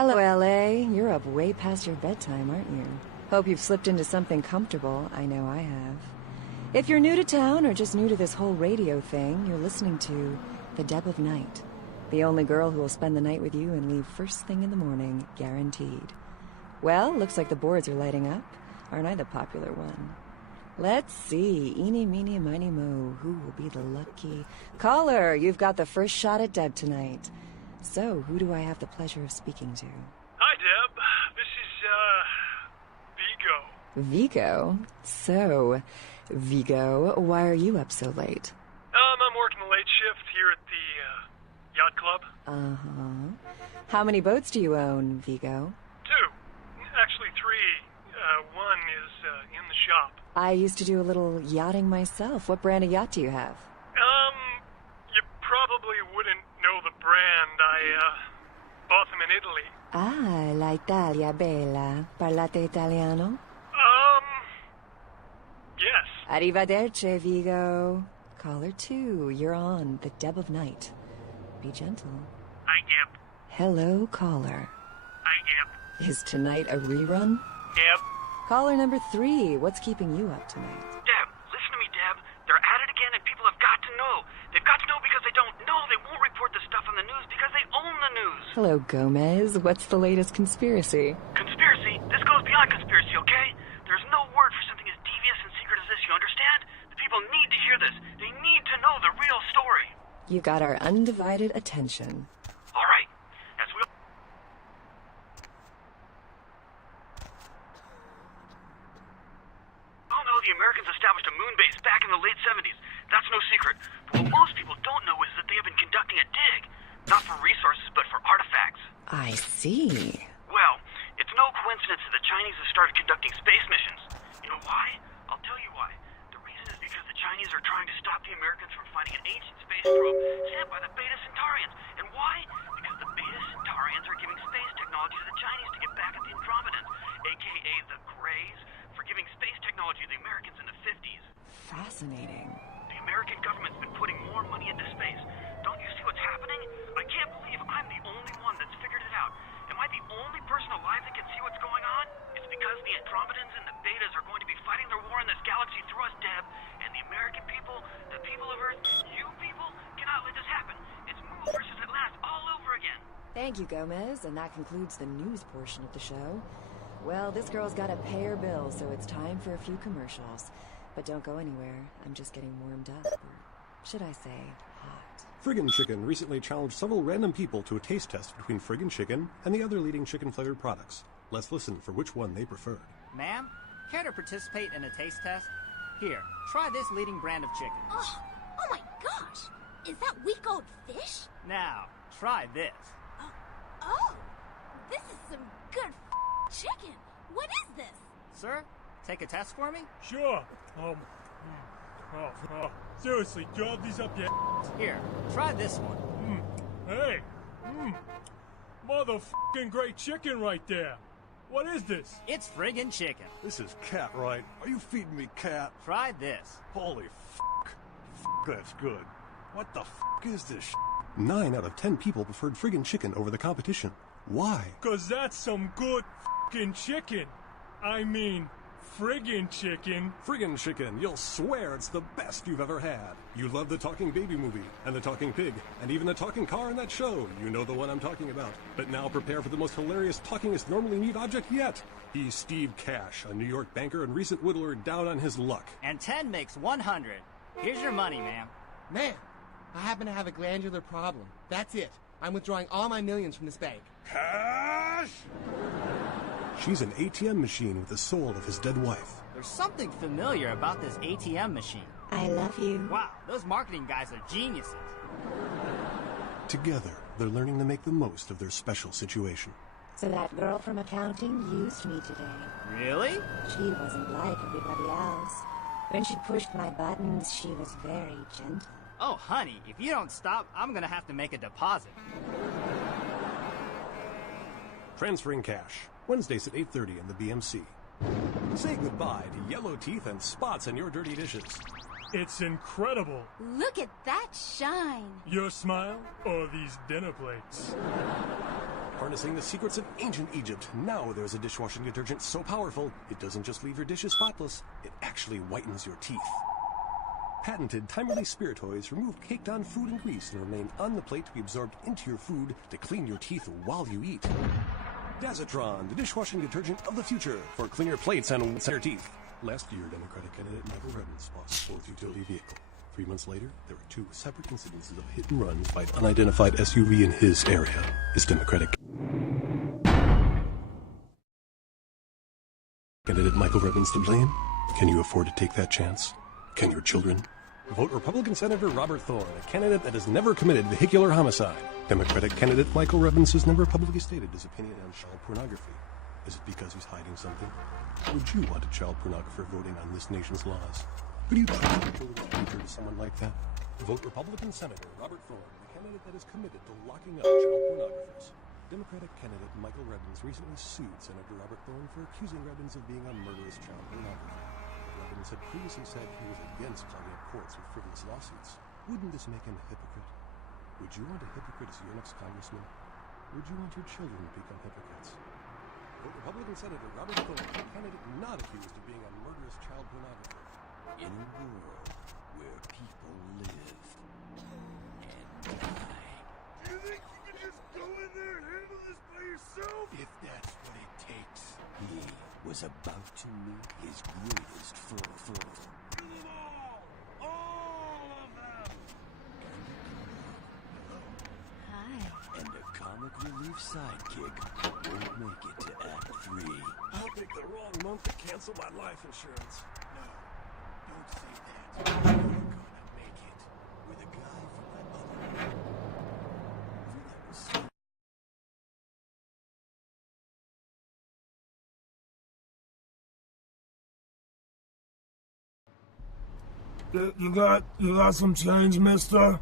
Hello, LA. You're up way past your bedtime, aren't you? Hope you've slipped into something comfortable. I know I have. If you're new to town or just new to this whole radio thing, you're listening to The Deb of Night. The only girl who will spend the night with you and leave first thing in the morning, guaranteed. Well, looks like the boards are lighting up. Aren't I the popular one? Let's see. Eeny, meeny, miny, mo. Who will be the lucky... Caller, you've got the first shot at Deb tonight. So, who do I have the pleasure of speaking to? Hi, Deb. This is, Vigo. Vigo? So, Vigo, why are you up so late? I'm working the late shift here at the, yacht club. Uh-huh. How many boats do you own, Vigo? 2. Actually, 3. One is, in the shop. I used to do a little yachting myself. What brand of yacht do you have? You probably wouldn't know the brand. I, bought them in Italy. Ah, la Italia bella. Parlate italiano? Yes. Arrivederci, Vigo. Caller 2, you're on The Deb of Night. Be gentle. Hi, Deb. Hello, caller. Hi, Deb. Is tonight a rerun? Deb. Caller number 3, what's keeping you up tonight? Deb, listen to me, Deb. They're at it again and people have got to know. They've got to know because they don't know. They won't report the stuff on the news because they own the news. Hello, Gomez. What's the latest conspiracy? Conspiracy? This goes beyond conspiracy, okay? There's no word for something as devious and secret as this, you understand? The people need to hear this. They need to know the real story. You got our undivided attention. All right. As we... all know, the Americans established a moon base back in the late 70s. That's no secret. But what most people don't know is that they have been conducting a dig. Not for resources, but for artifacts. I see. Well, it's no coincidence that the Chinese have started conducting space missions. You know why? I'll tell you why. The reason is because the Chinese are trying to stop the Americans from finding an ancient space probe sent by the Beta Centaurians. And why? Because the Beta Centaurians are giving space technology to the Chinese to get back at the Andromedans, a.k.a. the Greys, for giving space technology to the Americans in the 50s. Fascinating. The American government's been putting more money into space. Don't you see what's happening? I can't believe I'm the only one that's figured it out. Am I the only person alive that can see what's going on? It's because the Andromedans and the Betas are going to be fighting their war in this galaxy through us, Deb. And the American people, the people of Earth, you people, cannot let this happen. It's move versus Atlantis all over again. Thank you, Gomez, and that concludes the news portion of the show. Well, this girl's got to pay her bills, so it's time for a few commercials. But don't go anywhere. I'm just getting warmed up. Or should I say, hot. Friggin' Chicken recently challenged several random people to a taste test between Friggin' Chicken and the other leading chicken-flavored products. Let's listen for which one they preferred. Ma'am, care to participate in a taste test? Here, try this leading brand of chicken. Oh my gosh! Is that week-old fish? Now, try this. Oh, this is some good chicken. What is this? Sir, take a test for me? Sure. Seriously, do you have these up yet? Here, try this one. Hey. Motherfucking great chicken right there. What is this? It's friggin' chicken. This is cat, right? Are you feeding me cat? Try this. Holy fuck. Fuck, that's good. What the fuck is this shit? 9 out of 10 people preferred Friggin' Chicken over the competition. Why? 'Cause that's some good fucking chicken. I mean, friggin' chicken. Friggin' Chicken, you'll swear it's the best you've ever had. You love the talking baby movie, and the talking pig, and even the talking car in that show. You know the one I'm talking about. But now prepare for the most hilarious talkingest normally mute object yet. He's Steve Cash, a New York banker and recent whittler down on his luck. And 10 makes 100. Here's your money, ma'am. Ma'am, I happen to have a glandular problem. That's it. I'm withdrawing all my millions from this bank. Cash! She's an ATM machine with the soul of his dead wife. There's something familiar about this ATM machine. I love you. Wow, those marketing guys are geniuses. Together, they're learning to make the most of their special situation. So that girl from accounting used me today. Really? She wasn't like everybody else. When she pushed my buttons, she was very gentle. Oh, honey, if you don't stop, I'm gonna have to make a deposit. Transferring Cash. Wednesdays at 8:30 in the BMC. Say goodbye to yellow teeth and spots in your dirty dishes. It's incredible. Look at that shine. Your smile or these dinner plates? Harnessing the secrets of ancient Egypt, now there's a dishwashing detergent so powerful, it doesn't just leave your dishes spotless, it actually whitens your teeth. Patented time-release spiritoids remove caked-on food and grease and remain on the plate to be absorbed into your food to clean your teeth while you eat. Dazatron, the dishwashing detergent of the future for cleaner plates and your teeth. Last year, Democratic candidate Michael Revens lost his fourth utility vehicle. 3 months later, there were 2 separate incidences of hit and runs by an unidentified SUV in his area. Is Democratic candidate Michael Revens to blame? Can you afford to take that chance? Can your children? Vote Republican Senator Robert Thorne, a candidate that has never committed vehicular homicide. Democratic candidate Michael Revens has never publicly stated his opinion on child pornography. Is it because he's hiding something? Would you want a child pornographer voting on this nation's laws? Would you trust your children's future to someone like that? Vote Republican Senator Robert Thorne, the candidate that is committed to locking up child pornographers. Democratic candidate Michael Revens recently sued Senator Robert Thorne for accusing Revens of being a murderous child pornographer. Revens had previously said he was against clogging up courts with frivolous lawsuits. Wouldn't this make him a hypocrite? Would you want a hypocrite as your next congressman? Would you want your children to become hypocrites? Vote Republican Senator Robert Thorne, a candidate not accused of being a murderous child pornographer. In a world where people live and die. Do you think you can just go in there and handle this by yourself? If that's what it takes. He was about to meet his greatest foe. Kill them all! All of them! Hi. And a comic relief sidekick won't make it to Act 3. I'll pick the wrong month to cancel my life insurance. Don't say that. You're gonna make it with a guy from my other. That was so. You got some change, mister?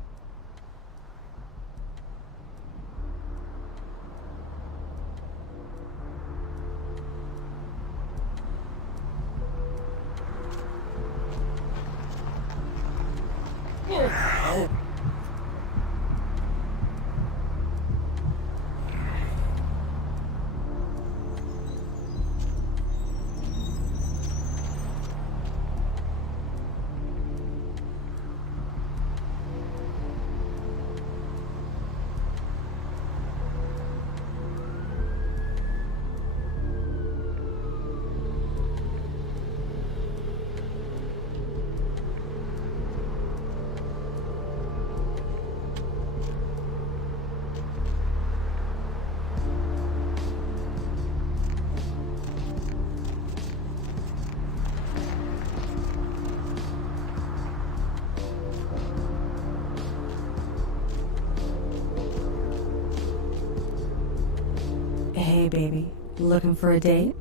Hey, baby. Looking for a date?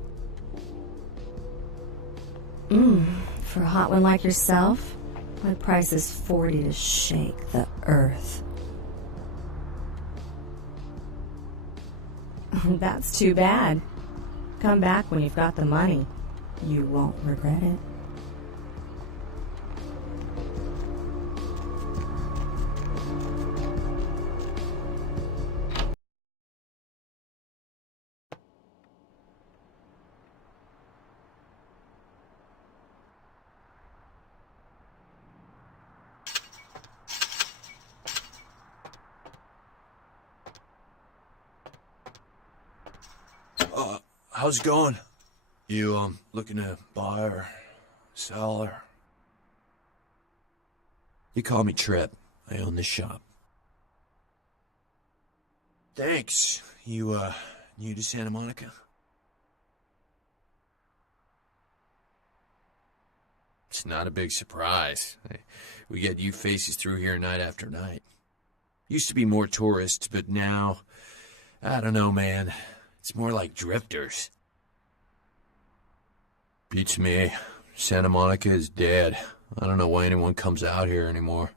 For a hot one like yourself? My price is 40 to shake the earth. That's too bad. Come back when you've got the money. You won't regret it. How's it going? You, looking to buy or sell or... You call me Trip. I own this shop. Thanks. You, new to Santa Monica? It's not a big surprise. We get you faces through here night after night. Used to be more tourists, but now... I don't know, man. It's more like drifters. Beats me. Santa Monica is dead. I don't know why anyone comes out here anymore.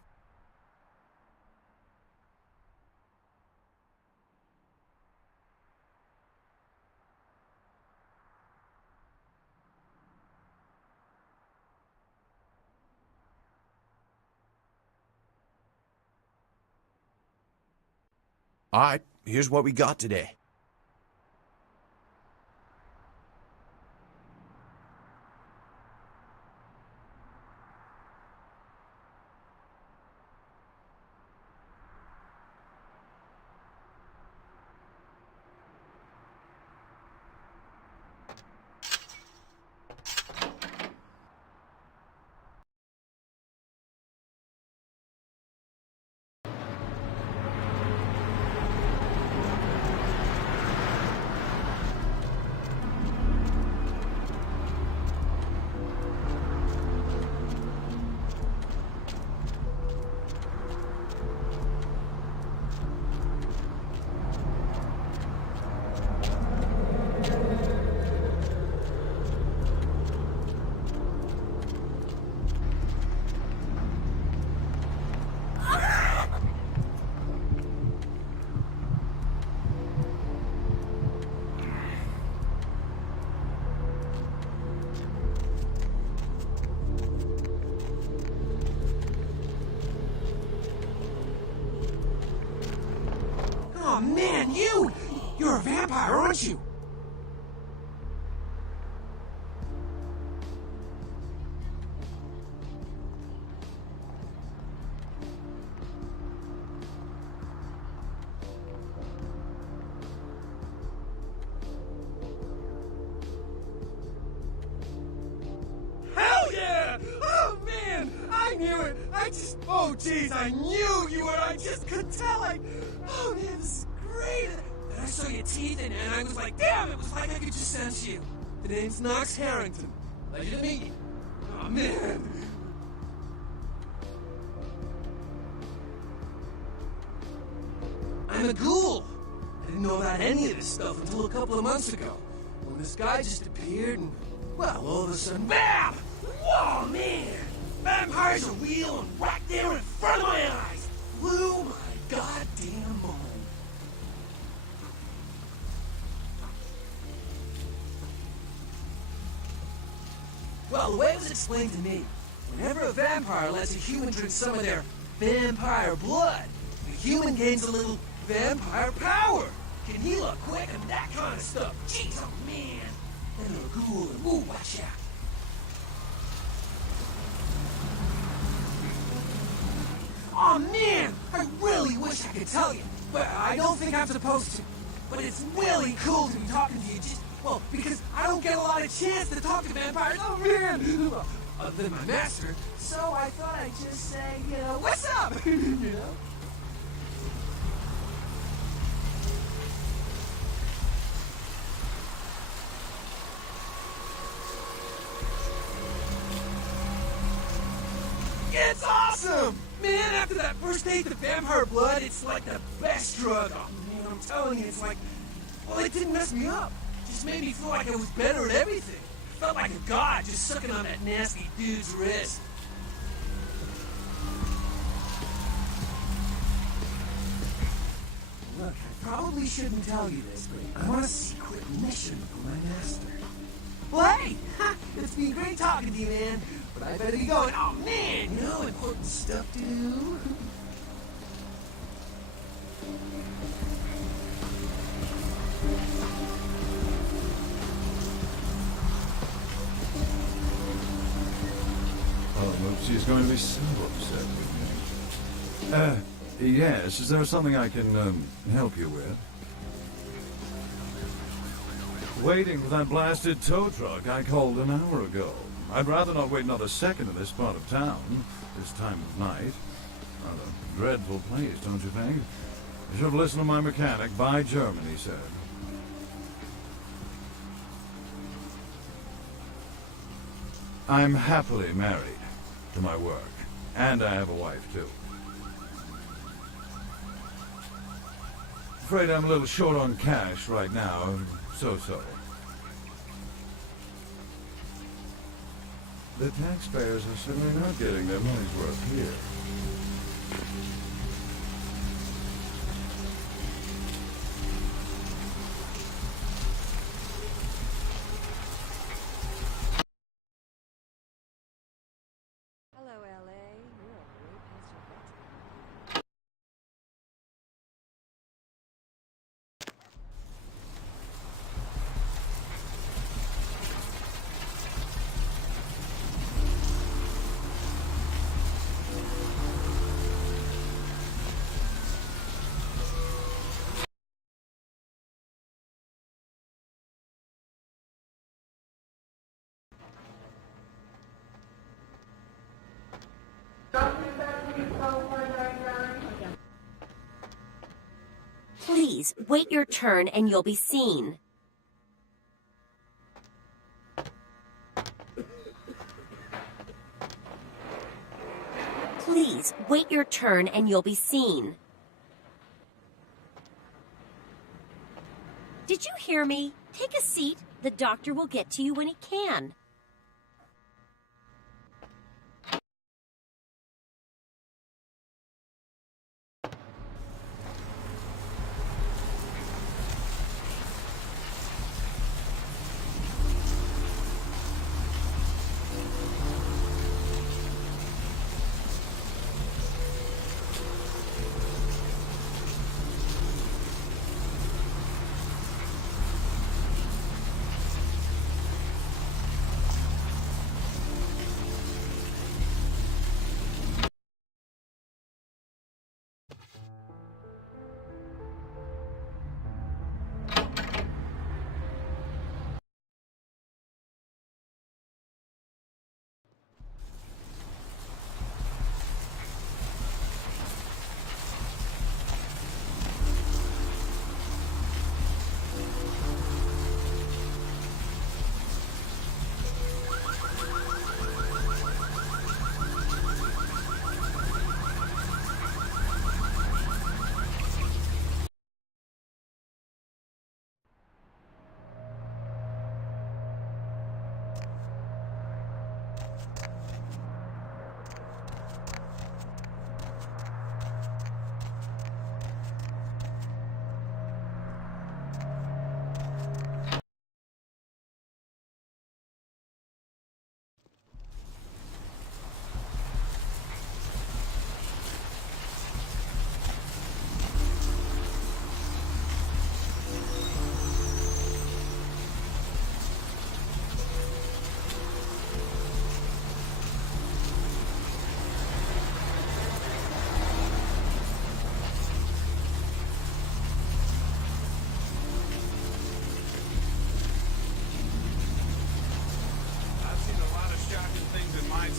Alright, here's what we got today. man, you! You're a vampire, aren't you? Hell yeah! Oh man, I knew it. Oh jeez, I knew you were. I just could tell. Oh man, this is great. And I saw your teeth and I was like, damn, it was like I could just sense you. The name's Knox Harrington. Pleasure to meet you. Oh man. I'm a ghoul. I didn't know about any of this stuff until a couple of months ago, when this guy just appeared and, well, all of a sudden, BAM! Whoa, man! Vampires are real and right there in front of my eyes! Blew my goddamn mind. Well, the way it was explained to me, whenever a vampire lets a human drink some of their vampire blood, the human gains a little vampire power. Can heal up quick and that kind of stuff. Jeez, oh man. And a ghoul and ooh, watch out. Oh man, I really wish I could tell you, but I don't think I'm supposed to. But it's really cool to be talking to you just, well, because I don't get a lot of chance to talk to vampires, oh man! Other than my master, so I thought I'd just say, you know, what's up? You know? It's awesome! Man, after that first taste of vampire blood, it's like the best drug. Oh man, I'm telling you, it's like, well, it didn't mess me up. It just made me feel like I was better at everything. I felt like a god just sucking on that nasty dude's wrist. Look, I probably shouldn't tell you this, but I'm on a secret mission for my master. Well, hey! It's been great talking to you, man. But I better be going. Oh, man! You know, important stuff to do. Oh, she's going to be so upset with me. Yes, is there something I can, help you with? Waiting for that blasted tow truck I called an hour ago. I'd rather not wait another second in this part of town, this time of night. Rather dreadful place, don't you think? I should have listened to my mechanic. By German, he said. I'm happily married to my work, and I have a wife, too. Afraid I'm a little short on cash right now, so-so. The taxpayers are certainly not getting their money's worth here. Hello, LA. You're way past your bedtime. Please, wait your turn and you'll be seen. Please, wait your turn and you'll be seen. Did you hear me? Take a seat. The doctor will get to you when he can.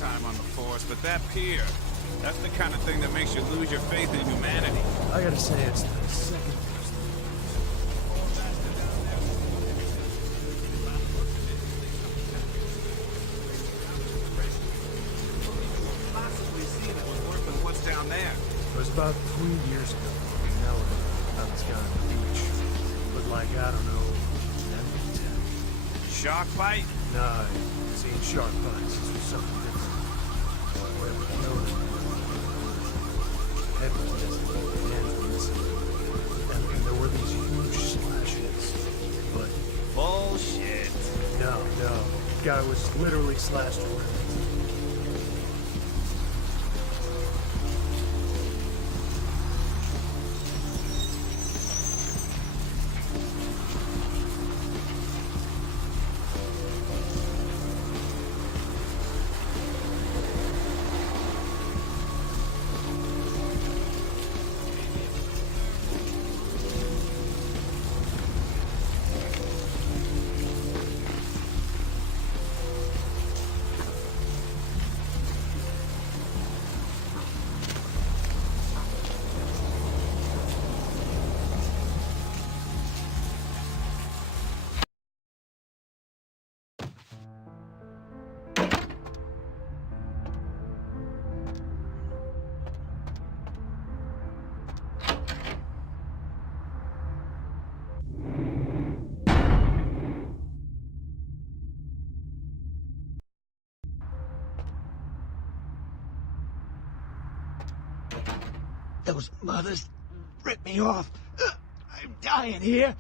time on the force, but that pier, that's the kind of thing that makes you lose your faith in humanity. I gotta say, it's the second best. Possibly seen it was worse than what's down there. It was about 3 years ago. Now I was down at the beach. But like, I don't know, 10. Shark bite? Nah, I seen shark bites. This was something different. Whatever you know. Head was missing, hands were missing. And there were these huge slashes. But... Bullshit. No. Guy was literally slashed for it. Those mothers ripped me off. I'm dying here.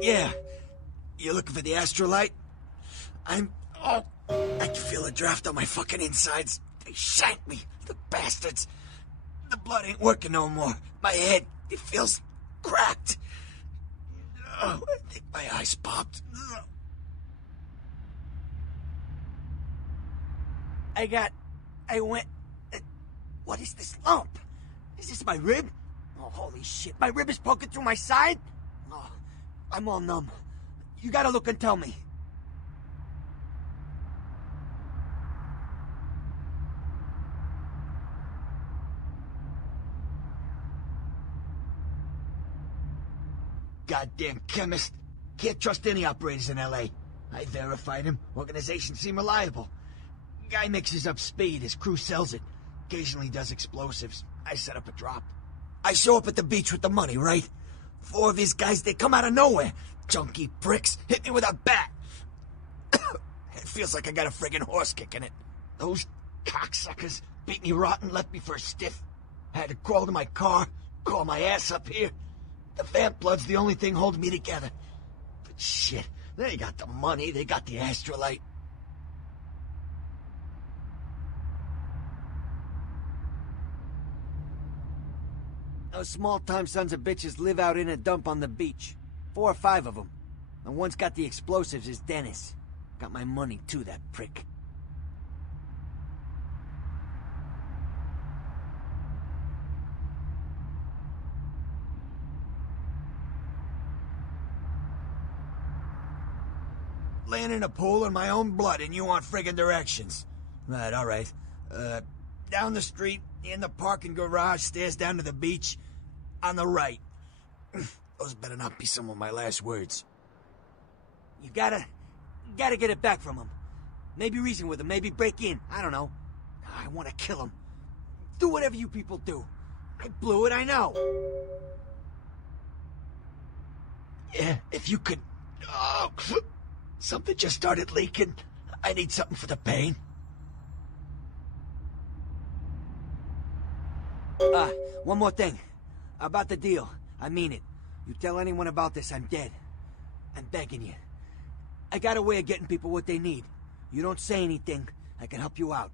Yeah. You looking for the astrolite? I can feel a draft on my fucking insides. They shanked me, the bastards. The blood ain't working no more. My head, it feels cracked. I think my eyes popped. What is this lump? Is this my rib? Oh, holy shit, my rib is poking through my side? Oh, I'm all numb. You gotta look and tell me. Goddamn chemist. Can't trust any operators in L.A. I verified him. Organization seem reliable. Guy mixes up speed, his crew sells it. Occasionally does explosives. I set up a drop. I show up at the beach with the money, right? 4 of his guys, they come out of nowhere. Junky pricks hit me with a bat. It feels like I got a friggin' horse kick in it. Those cocksuckers beat me rotten, left me for a stiff. Had to crawl to my car, crawl my ass up here. The vamp blood's the only thing holding me together. But shit, they got the money, they got the astrolite. Those small-time sons of bitches live out in a dump on the beach. 4 or 5 of them. The one's got the explosives is Dennis. Got my money too, that prick. Laying in a pool in my own blood and you want friggin' directions. Right, alright. Down the street, in the parking garage, stairs down to the beach. On the right. Those better not be some of my last words. You gotta get it back from him. Maybe reason with him, maybe break in. I don't know. I want to kill him. Do whatever you people do. I blew it, I know. Yeah, if you could... Oh, something just started leaking. I need something for the pain. One more thing. About the deal. I mean it. You tell anyone about this, I'm dead. I'm begging you. I got a way of getting people what they need. You don't say anything, I can help you out.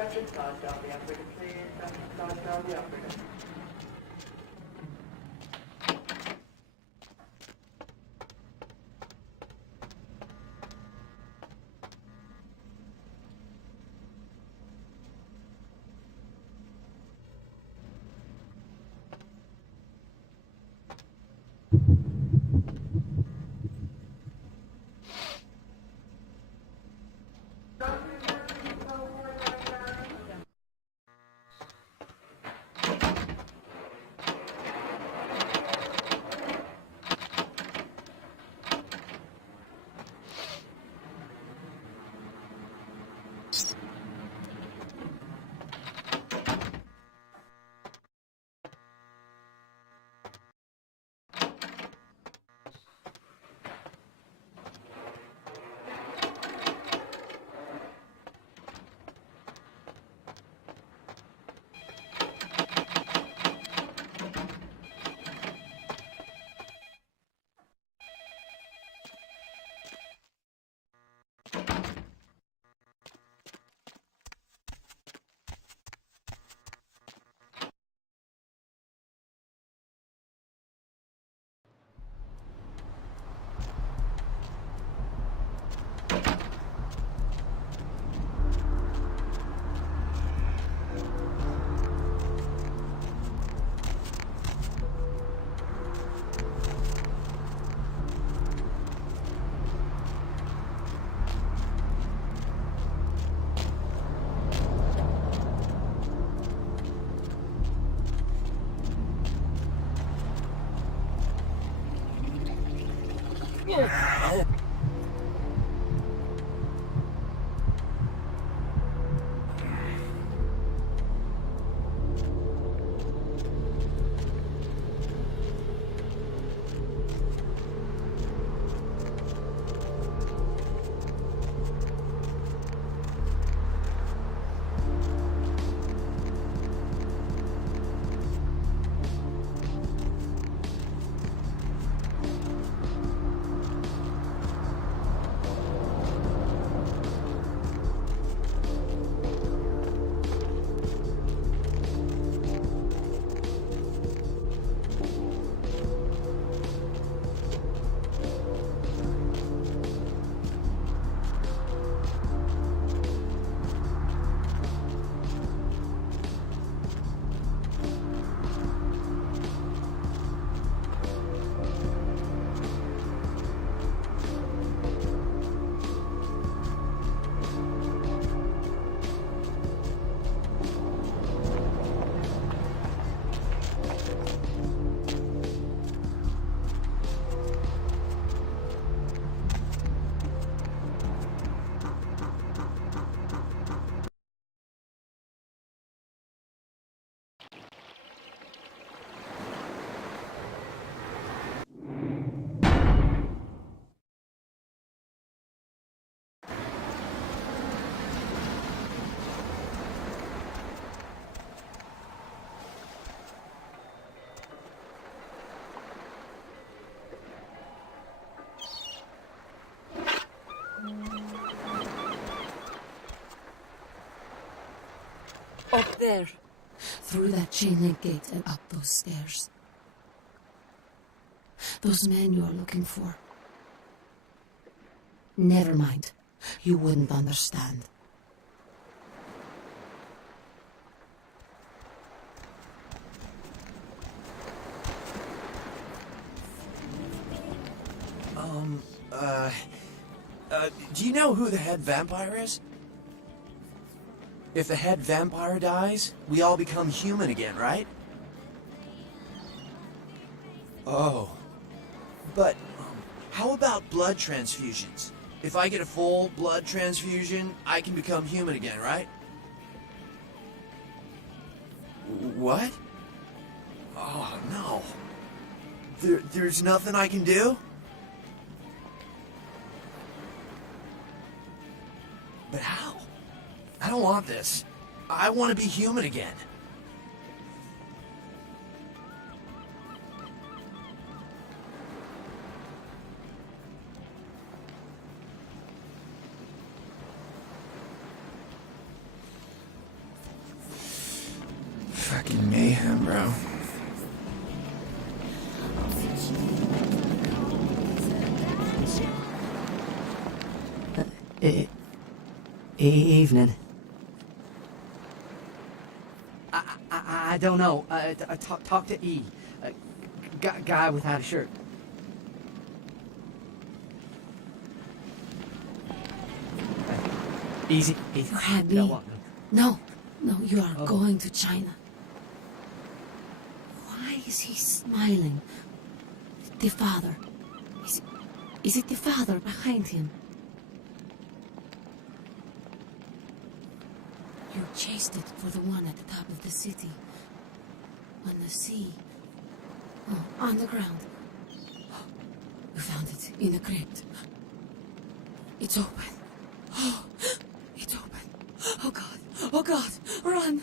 Dr. Scott, down the operator, please. Dr. Scott, down the operator. Up there. Through that chain link gate and up those stairs. Those men you're looking for. Never mind. You wouldn't understand. Do you know who the head vampire is? If the head vampire dies, we all become human again, right? Oh. But, how about blood transfusions? If I get a full blood transfusion, I can become human again, right? What? Oh, no. There's nothing I can do? But how? I don't want this. I want to be human again. bro. Evening. I don't know. Talk to E. Guy without a shirt. Easy. You had me. No, you are going to China. Why is he smiling? The father. Is it the father behind him? You chased it for the one at the top of the city. On the sea. Oh, on the ground. You found it in the crypt. It's open. Oh, it's open. Oh God. Oh God. Run.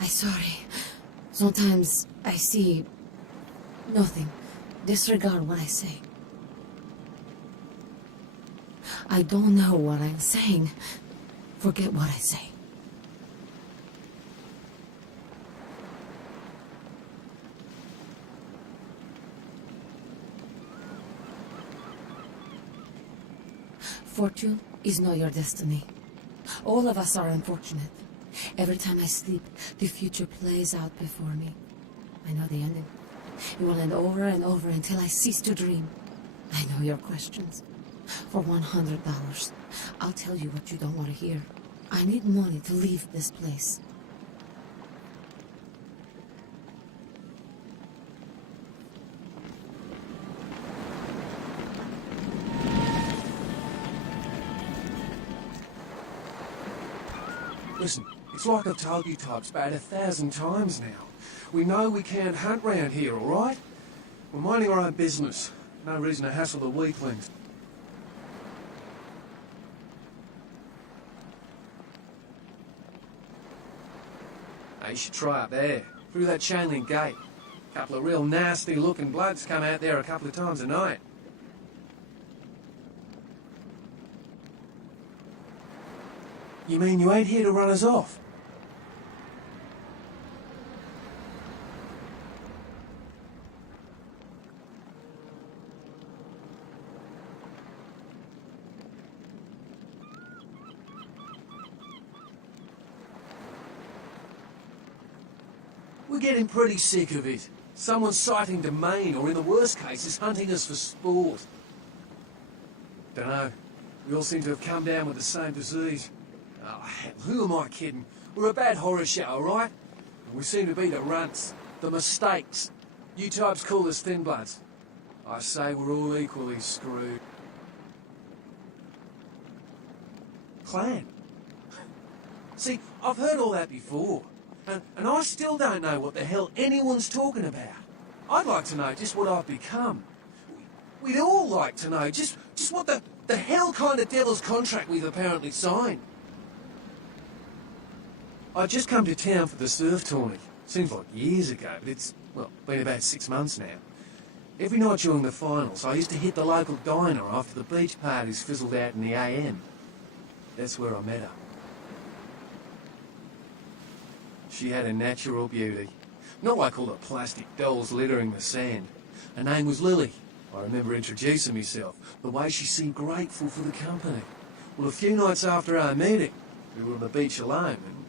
I'm sorry. Sometimes I see nothing. Disregard what I say. I don't know what I'm saying. Forget what I say. Fortune is not your destiny. All of us are unfortunate. Every time I sleep, the future plays out before me. I know the ending. It will end over and over until I cease to dream. I know your questions. For $100, I'll tell you what you don't want to hear. I need money to leave this place. Listen, it's like I've told you types about 1,000 times now. We know we can't hunt round here, all right? We're minding our own business. No reason to hassle the weaklings. Now, you should try up there, through that chain link gate. A couple of real nasty-looking blokes come out there a couple of times a night. You mean you ain't here to run us off? We're getting pretty sick of it. Someone's sighting domain, or in the worst cases, hunting us for sport. Dunno. We all seem to have come down with the same disease. Oh, hell, who am I kidding? We're a bad horror show, all right? And we seem to be the runts, the mistakes. You types call us thin bloods. I say we're all equally screwed. Clan. See, I've heard all that before. And I still don't know what the hell anyone's talking about. I'd like to know just what I've become. We'd all like to know just what the hell kind of devil's contract we've apparently signed. I just come to town for the surf tourney. Seems like years ago, but it's, well, been about 6 months now. Every night during the finals, I used to hit the local diner after the beach parties fizzled out in the AM. That's where I met her. She had a natural beauty. Not like all the plastic dolls littering the sand. Her name was Lily. I remember introducing myself. The way she seemed grateful for the company. Well, a few nights after our meeting, we were on the beach alone, and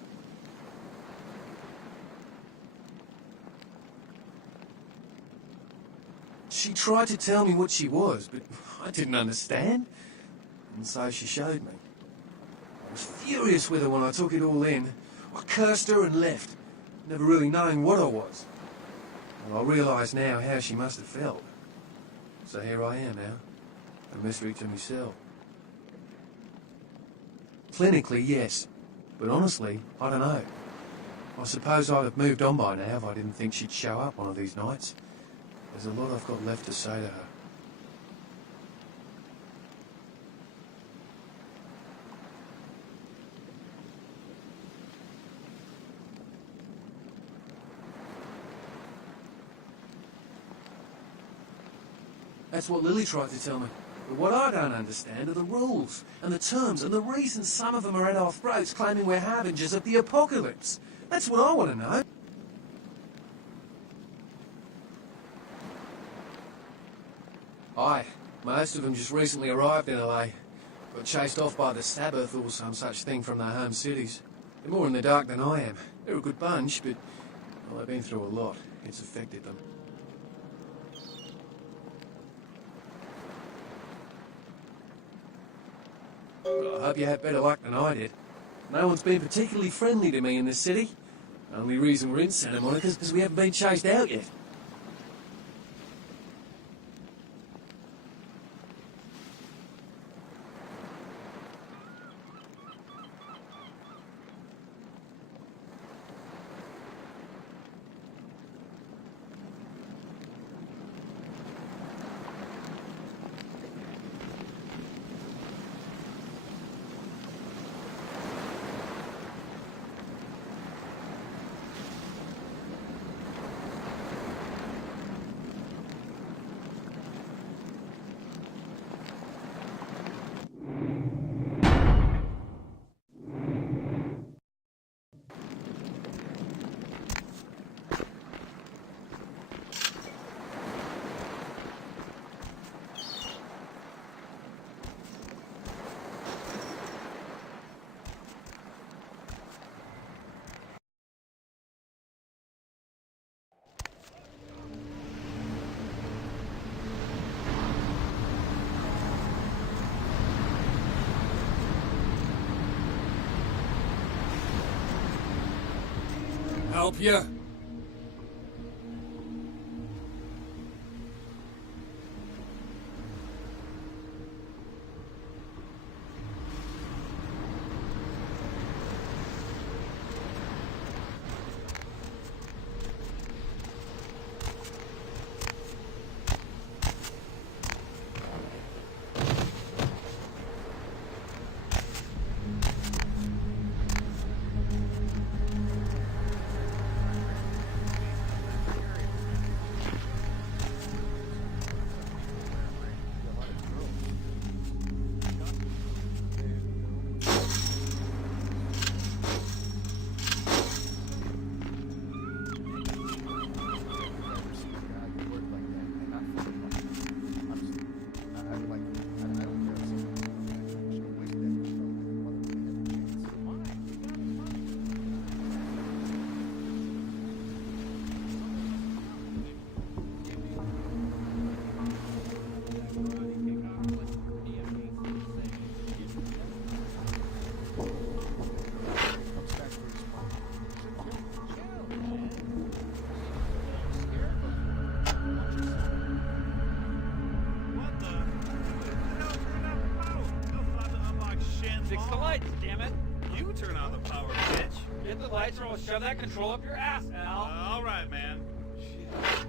she tried to tell me what she was, but I didn't understand. And so she showed me. I was furious with her when I took it all in. I cursed her and left, never really knowing what I was. And I realise now how she must have felt. So here I am now, a mystery to myself. Clinically, yes, but honestly, I don't know. I suppose I'd have moved on by now if I didn't think she'd show up one of these nights. There's a lot I've got left to say to her. That's what Lily tried to tell me. But what I don't understand are the rules, and the terms, and the reasons some of them are at our throats claiming we're harbingers of the apocalypse. That's what I want to know. Aye, most of them just recently arrived in LA. Got chased off by the Sabbath or some such thing from their home cities. They're more in the dark than I am. They're a good bunch, but well, they've been through a lot. It's affected them. Well, I hope you had better luck than I did. No one's been particularly friendly to me in this city. Only reason we're in Santa Monica is because we haven't been chased out yet. Help you? Fix the lights, damn it. You turn on the power, bitch. Get the lights or I'll shove that control up your ass, Al. All right, man. Shit.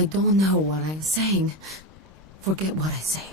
I don't know what I'm saying. Forget what I say.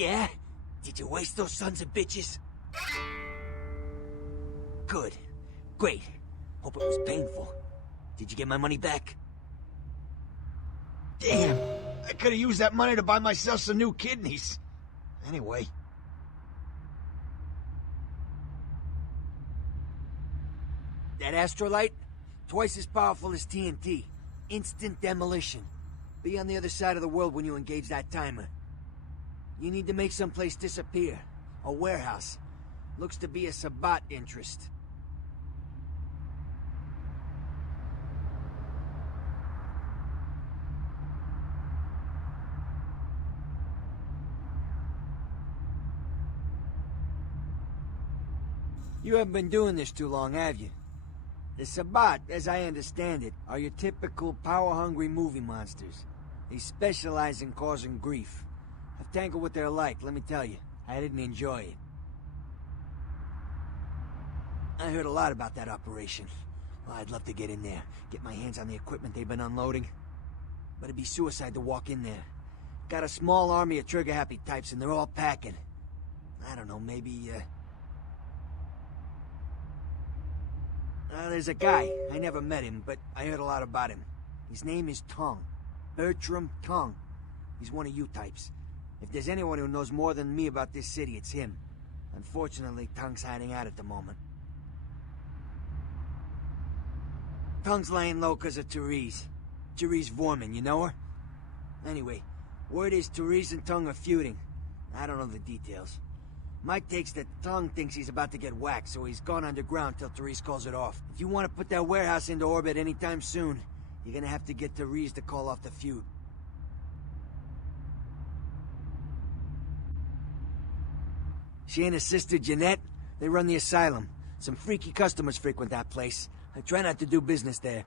Yeah? Did you waste those sons of bitches? Good. Great. Hope it was painful. Did you get my money back? Damn! I could have used that money to buy myself some new kidneys. Anyway. That astrolight? Twice as powerful as TNT. Instant demolition. Be on the other side of the world when you engage that timer. You need to make someplace disappear. A warehouse. Looks to be a Sabbat interest. You haven't been doing this too long, have you? The Sabbat, as I understand it, are your typical power-hungry movie monsters. They specialize in causing grief. I've tangled what they're like, let me tell you. I didn't enjoy it. I heard a lot about that operation. Well, I'd love to get in there, get my hands on the equipment they've been unloading. But it'd be suicide to walk in there. Got a small army of trigger-happy types, and they're all packing. I don't know, maybe, there's a guy. I never met him, but I heard a lot about him. His name is Tongue. Bertram Tongue. He's one of you types. If there's anyone who knows more than me about this city, it's him. Unfortunately, Tongue's hiding out at the moment. Tongue's laying low because of Therese. Therese Vorman, you know her? Anyway, word is Therese and Tongue are feuding. I don't know the details. Mike takes that Tongue thinks he's about to get whacked, so he's gone underground till Therese calls it off. If you want to put that warehouse into orbit anytime soon, you're gonna have to get Therese to call off the feud. She and her sister Jeanette, they run the asylum. Some freaky customers frequent that place. I try not to do business there.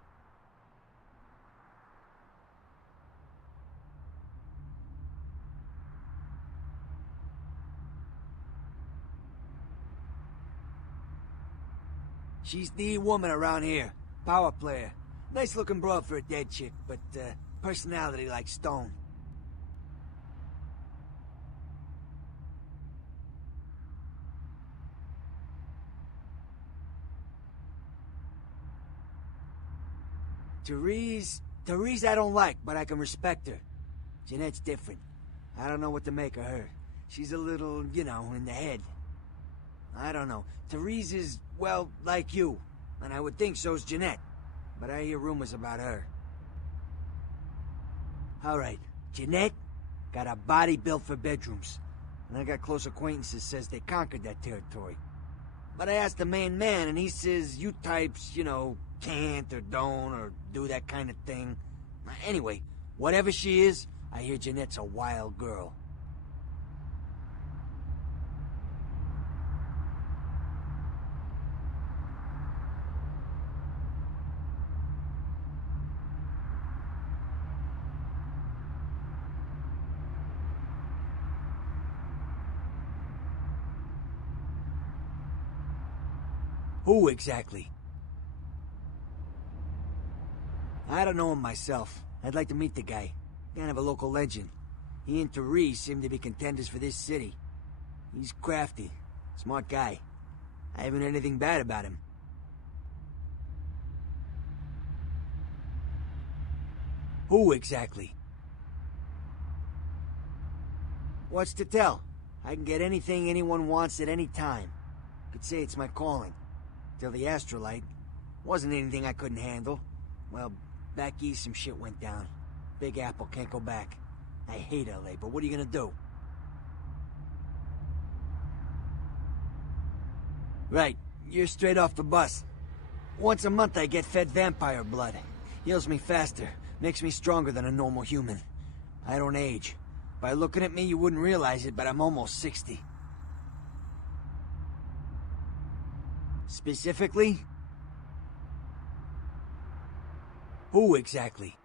She's the woman around here. Power player. Nice looking broad for a dead chick, but personality like stone. Therese I don't like, but I can respect her. Jeanette's different. I don't know what to make of her. She's a little, you know, in the head. I don't know. Therese is, well, like you. And I would think so's Jeanette. But I hear rumors about her. Alright, Jeanette got a body built for bedrooms. And I got close acquaintances says they conquered that territory. But I asked the main man, and he says you types, you know, can't or don't or do that kind of thing. Anyway, whatever she is, I hear Jeanette's a wild girl. Who exactly? I don't know him myself. I'd like to meet the guy. Kind of a local legend. He and Therese seem to be contenders for this city. He's crafty. Smart guy. I haven't heard anything bad about him. Who exactly? What's to tell? I can get anything anyone wants at any time. Could say it's my calling. Till the astrolite. Wasn't anything I couldn't handle. Well, back east some shit went down. Big Apple can't go back. I hate LA, but what are you gonna do? Right, you're straight off the bus. Once a month I get fed vampire blood. Heals me faster, makes me stronger than a normal human. I don't age. By looking at me you wouldn't realize it, but I'm almost 60. Specifically? Who exactly?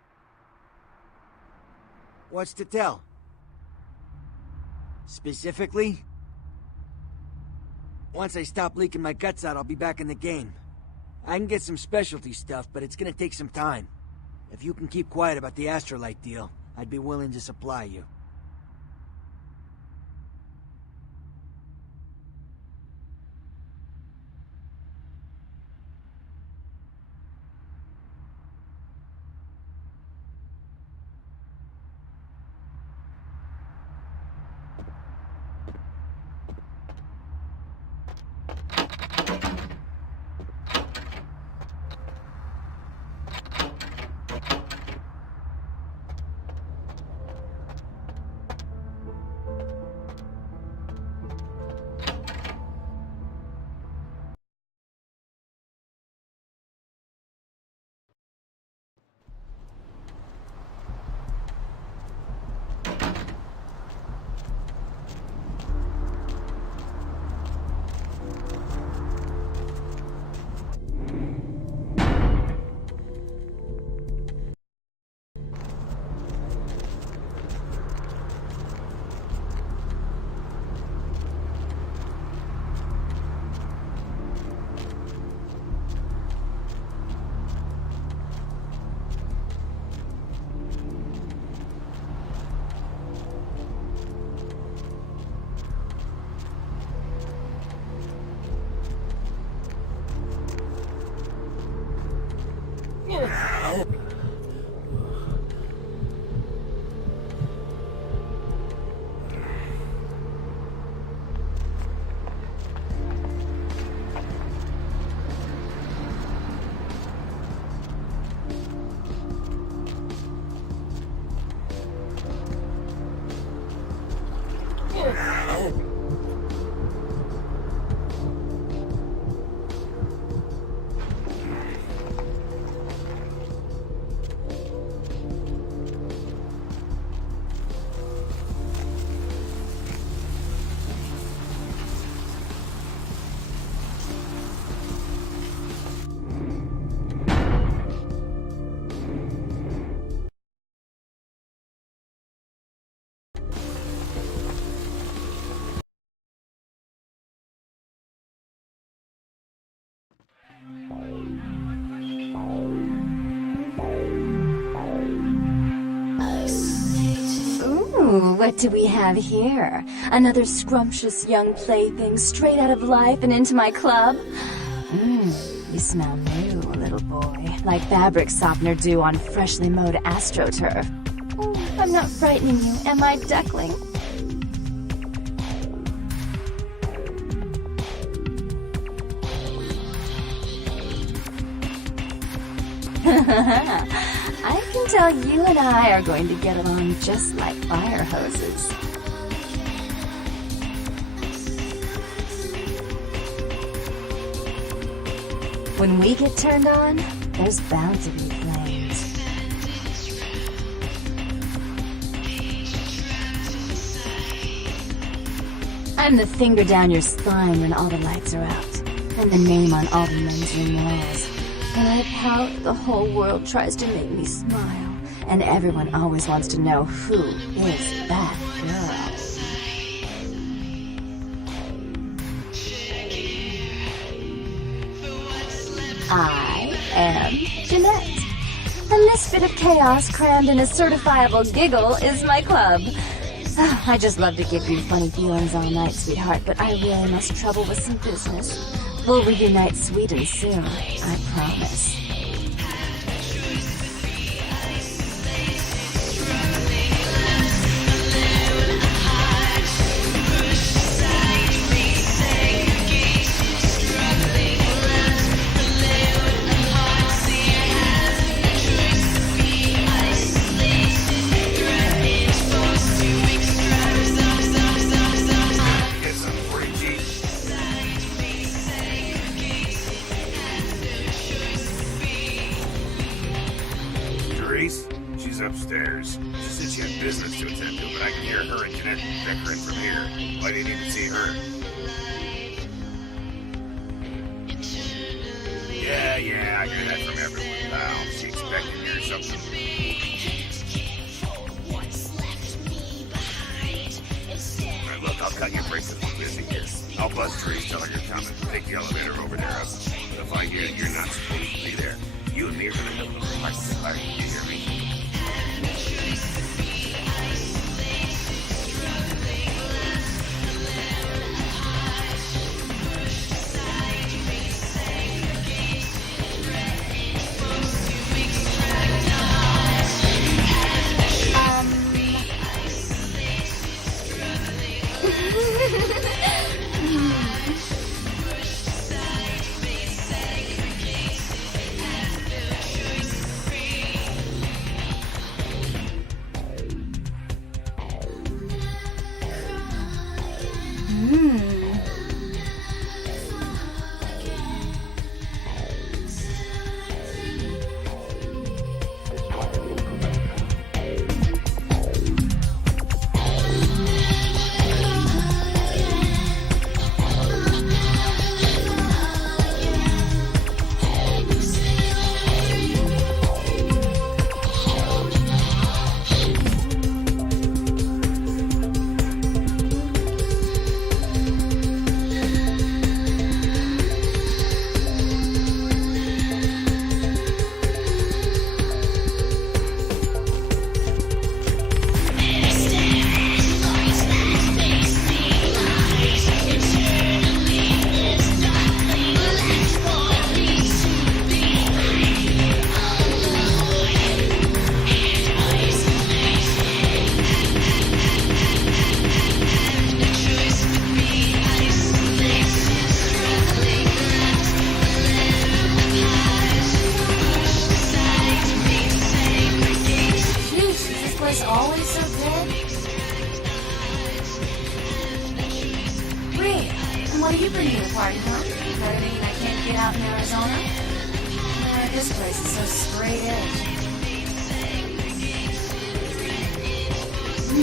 What's to tell? Specifically? Once I stop leaking my guts out, I'll be back in the game. I can get some specialty stuff, but it's gonna take some time. If you can keep quiet about the astrolite deal, I'd be willing to supply you. What do we have here? Another scrumptious young plaything straight out of life and into my club? You smell new, little boy. Like fabric softener dew on freshly mowed astroturf. I'm not frightening you, am I, duckling? I can tell you and I are going to get along just like fire hoses. When we get turned on, there's bound to be flames. I'm the finger down your spine when all the lights are out, and the name on all the men's room walls. When I pout, the whole world tries to make me smile, and everyone always wants to know who is that girl. I am Jeanette, and this bit of chaos crammed in a certifiable giggle is my club. Oh, I just love to give you funny feelings all night, sweetheart, but I really must trouble with some business. We'll reunite sweet and soon, I promise. She's upstairs. She said she had business to attend to, but I can hear her and Jeanette bickering from here. Why do you need to see her? Yeah, I hear that from everyone, pal. She expected me or something. Alright, look, I'll cut your break because we're busy here. I'll buzz Trees, tell her you're coming. Take the elevator over there. If I get it, you're not supposed to be there. You and me are gonna have a little fight. You hear me?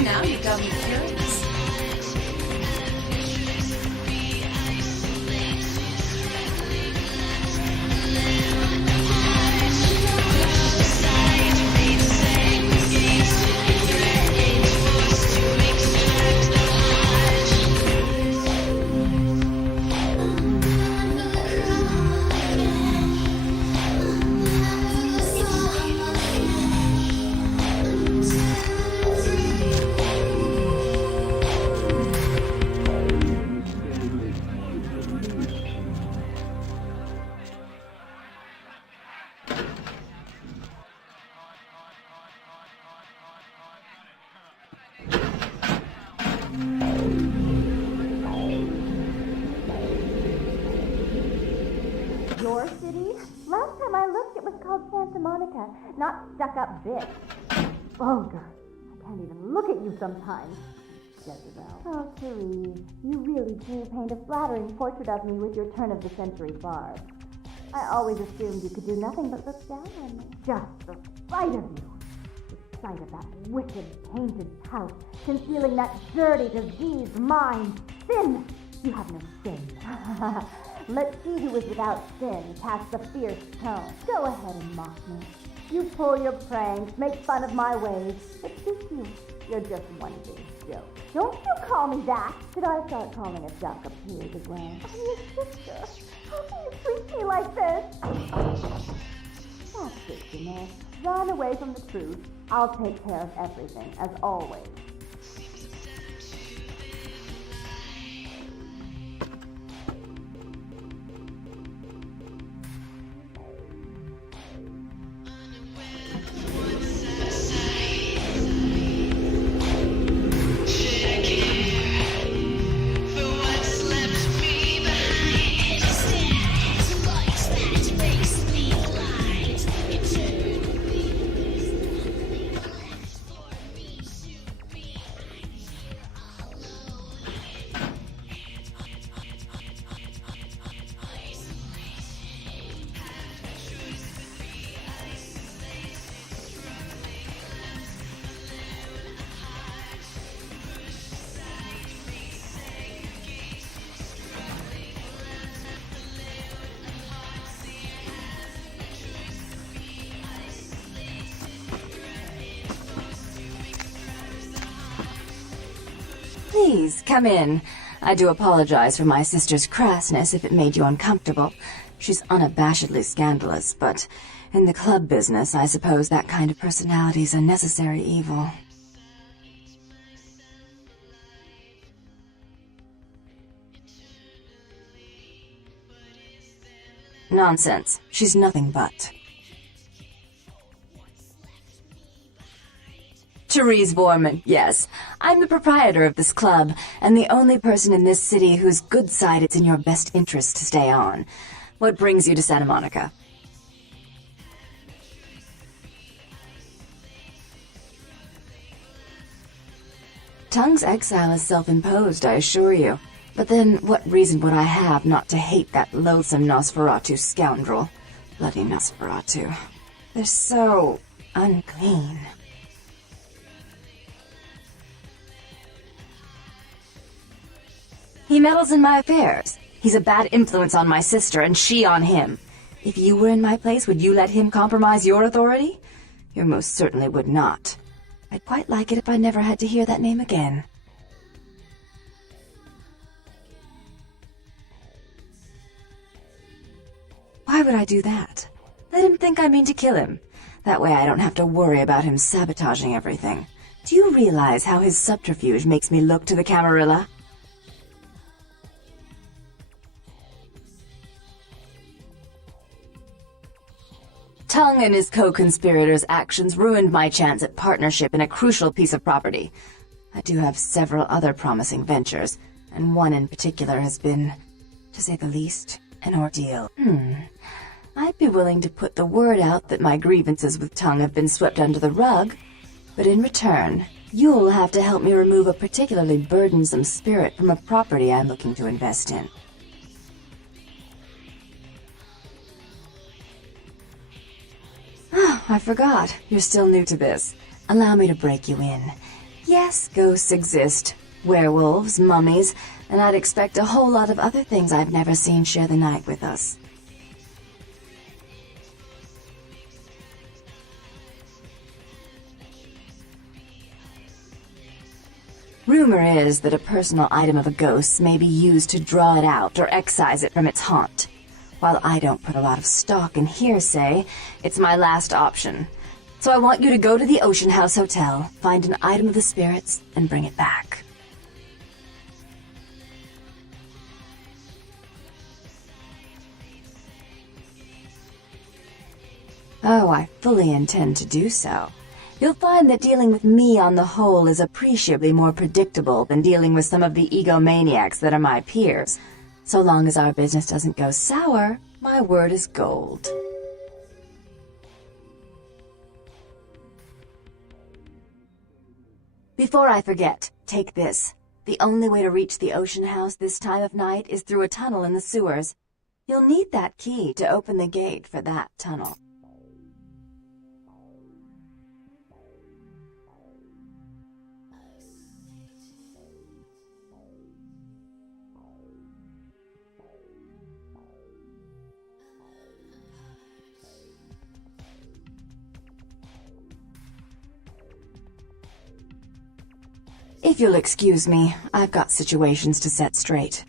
Now you got me curious. Monica, not stuck-up bitch. Vulgar. I can't even look at you sometimes. Jezebel. Oh, Therese, you really do paint a flattering portrait of me with your turn-of-the-century barb. I always assumed you could do nothing but look down on me. Just the sight of you. The sight of that wicked, painted pout, concealing that dirty, diseased mind. Sin! You have no sin. Let's see who is without sin cast the fierce tone. Go ahead and mock me. You pull your pranks, make fun of my ways. It suits you. You're just one big joke. Don't you call me that. Did I start calling a duck a pig as well? I'm your sister. How can you treat me like this? That's it, Jeanette. Run away from the truth. I'll take care of everything, as always. Please, come in. I do apologize for my sister's crassness if it made you uncomfortable. She's unabashedly scandalous, but in the club business, I suppose that kind of personality's a necessary evil. Nonsense. She's nothing but. Therese Vorman, yes. I'm the proprietor of this club, and the only person in this city whose good side it's in your best interest to stay on. What brings you to Santa Monica? Tung's exile is self-imposed, I assure you. But then, what reason would I have not to hate that loathsome Nosferatu scoundrel? Bloody Nosferatu. They're so unclean. He meddles in my affairs. He's a bad influence on my sister, and she on him. If you were in my place, would you let him compromise your authority? You most certainly would not. I'd quite like it if I never had to hear that name again. Why would I do that? Let him think I mean to kill him. That way I don't have to worry about him sabotaging everything. Do you realize how his subterfuge makes me look to the Camarilla? Tung and his co-conspirators' actions ruined my chance at partnership in a crucial piece of property. I do have several other promising ventures, and one in particular has been, to say the least, an ordeal. I'd be willing to put the word out that my grievances with Tung have been swept under the rug, but in return, you'll have to help me remove a particularly burdensome spirit from a property I'm looking to invest in. Oh, I forgot. You're still new to this. Allow me to break you in. Yes, ghosts exist. Werewolves, mummies, and I'd expect a whole lot of other things I've never seen share the night with us. Rumor is that a personal item of a ghost's may be used to draw it out or excise it from its haunt. While I don't put a lot of stock in hearsay, it's my last option. So I want you to go to the Ocean House Hotel, find an item of the spirits, and bring it back. Oh, I fully intend to do so. You'll find that dealing with me on the whole is appreciably more predictable than dealing with some of the egomaniacs that are my peers. So long as our business doesn't go sour, my word is gold. Before I forget, take this. The only way to reach the ocean house this time of night is through a tunnel in the sewers. You'll need that key to open the gate for that tunnel. If you'll excuse me, I've got situations to set straight.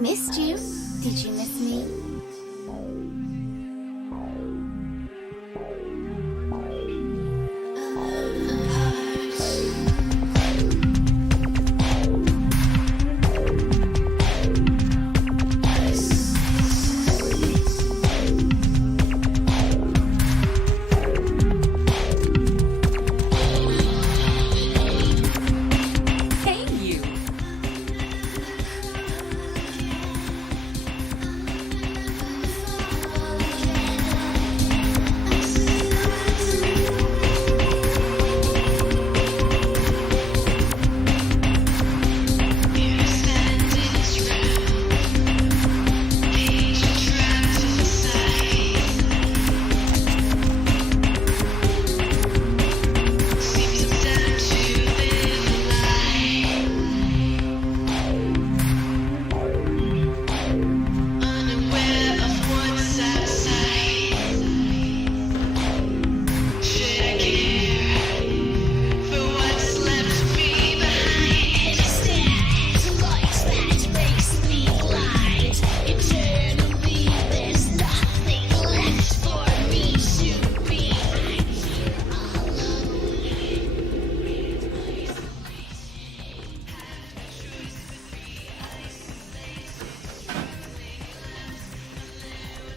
missed you. Did you miss me?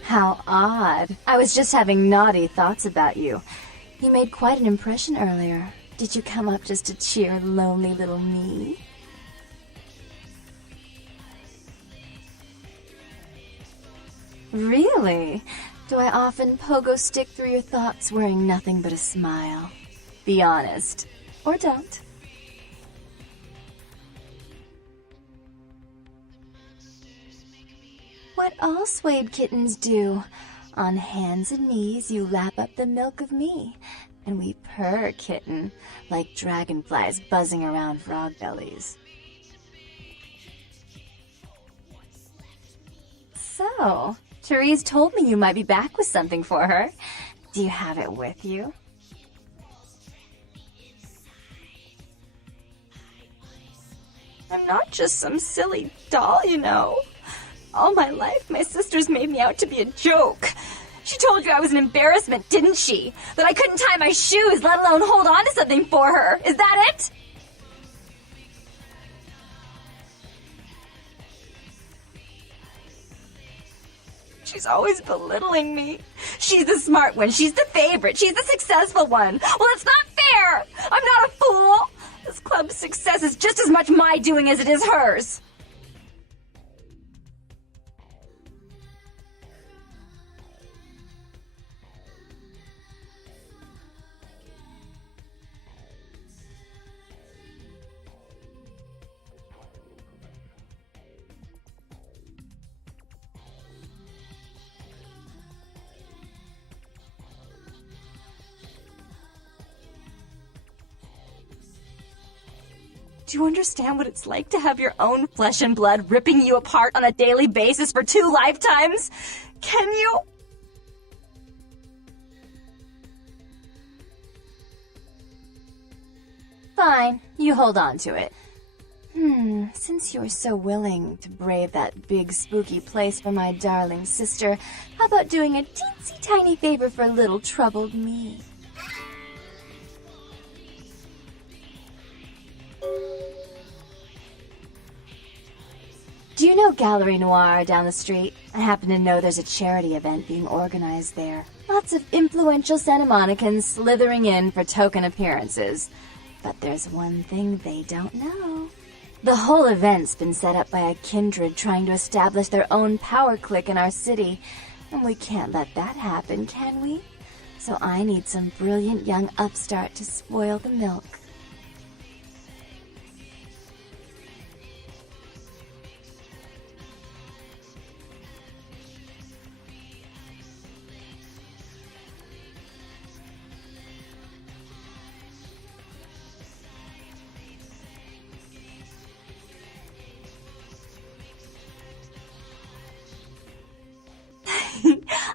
How odd. I was just having naughty thoughts about you. You made quite an impression earlier. Did you come up just to cheer lonely little me? Really? Do I often pogo stick through your thoughts wearing nothing but a smile? Be honest. Or don't. What all swayed kittens do. On hands and knees you lap up the milk of me, and we purr, kitten, like dragonflies buzzing around frog bellies. So, Therese told me you might be back with something for her. Do you have it with you? I'm not just some silly doll, you know. All my life, my sisters made me out to be a joke. She told you I was an embarrassment, didn't she? That I couldn't tie my shoes, let alone hold on to something for her. Is that it? She's always belittling me. She's the smart one. She's the favorite. She's the successful one. Well, it's not fair. I'm not a fool. This club's success is just as much my doing as it is hers. Do you understand what it's like to have your own flesh and blood ripping you apart on a daily basis for 2 lifetimes? Can you? Fine, you hold on to it. Since you're so willing to brave that big spooky place for my darling sister, how about doing a teensy tiny favor for little troubled me? Do you know Gallery Noir down the street? I happen to know there's a charity event being organized there. Lots of influential Santa Monicans slithering in for token appearances. But there's one thing they don't know. The whole event's been set up by a kindred trying to establish their own power clique in our city. And we can't let that happen, can we? So I need some brilliant young upstart to spoil the milk.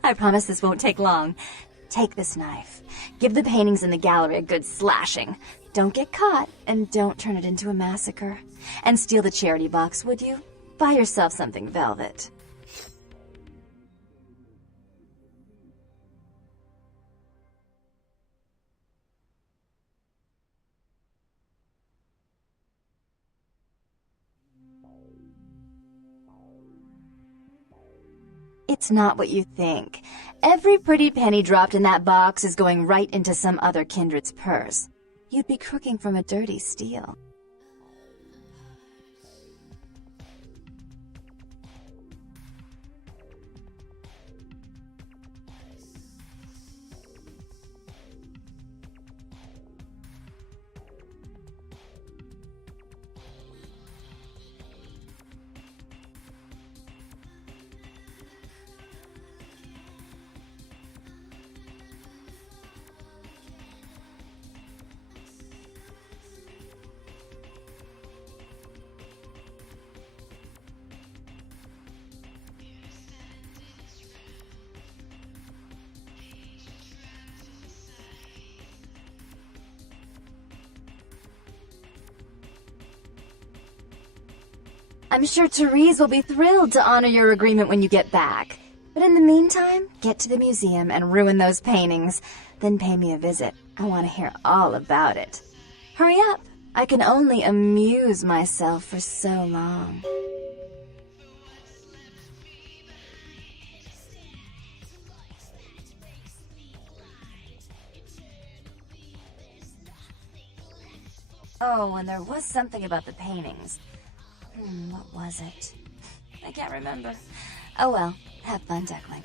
I promise this won't take long. Take this knife. Give the paintings in the gallery a good slashing. Don't get caught, and don't turn it into a massacre. And steal the charity box, would you? Buy yourself something velvet. It's not what you think. Every pretty penny dropped in that box is going right into some other kindred's purse. You'd be crooking from a dirty steal. I'm sure Therese will be thrilled to honor your agreement when you get back. But in the meantime, get to the museum and ruin those paintings. Then pay me a visit. I want to hear all about it. Hurry up. I can only amuse myself for so long. Oh, and there was something about the paintings. What was it? I can't remember. Oh well, have fun, Duckling.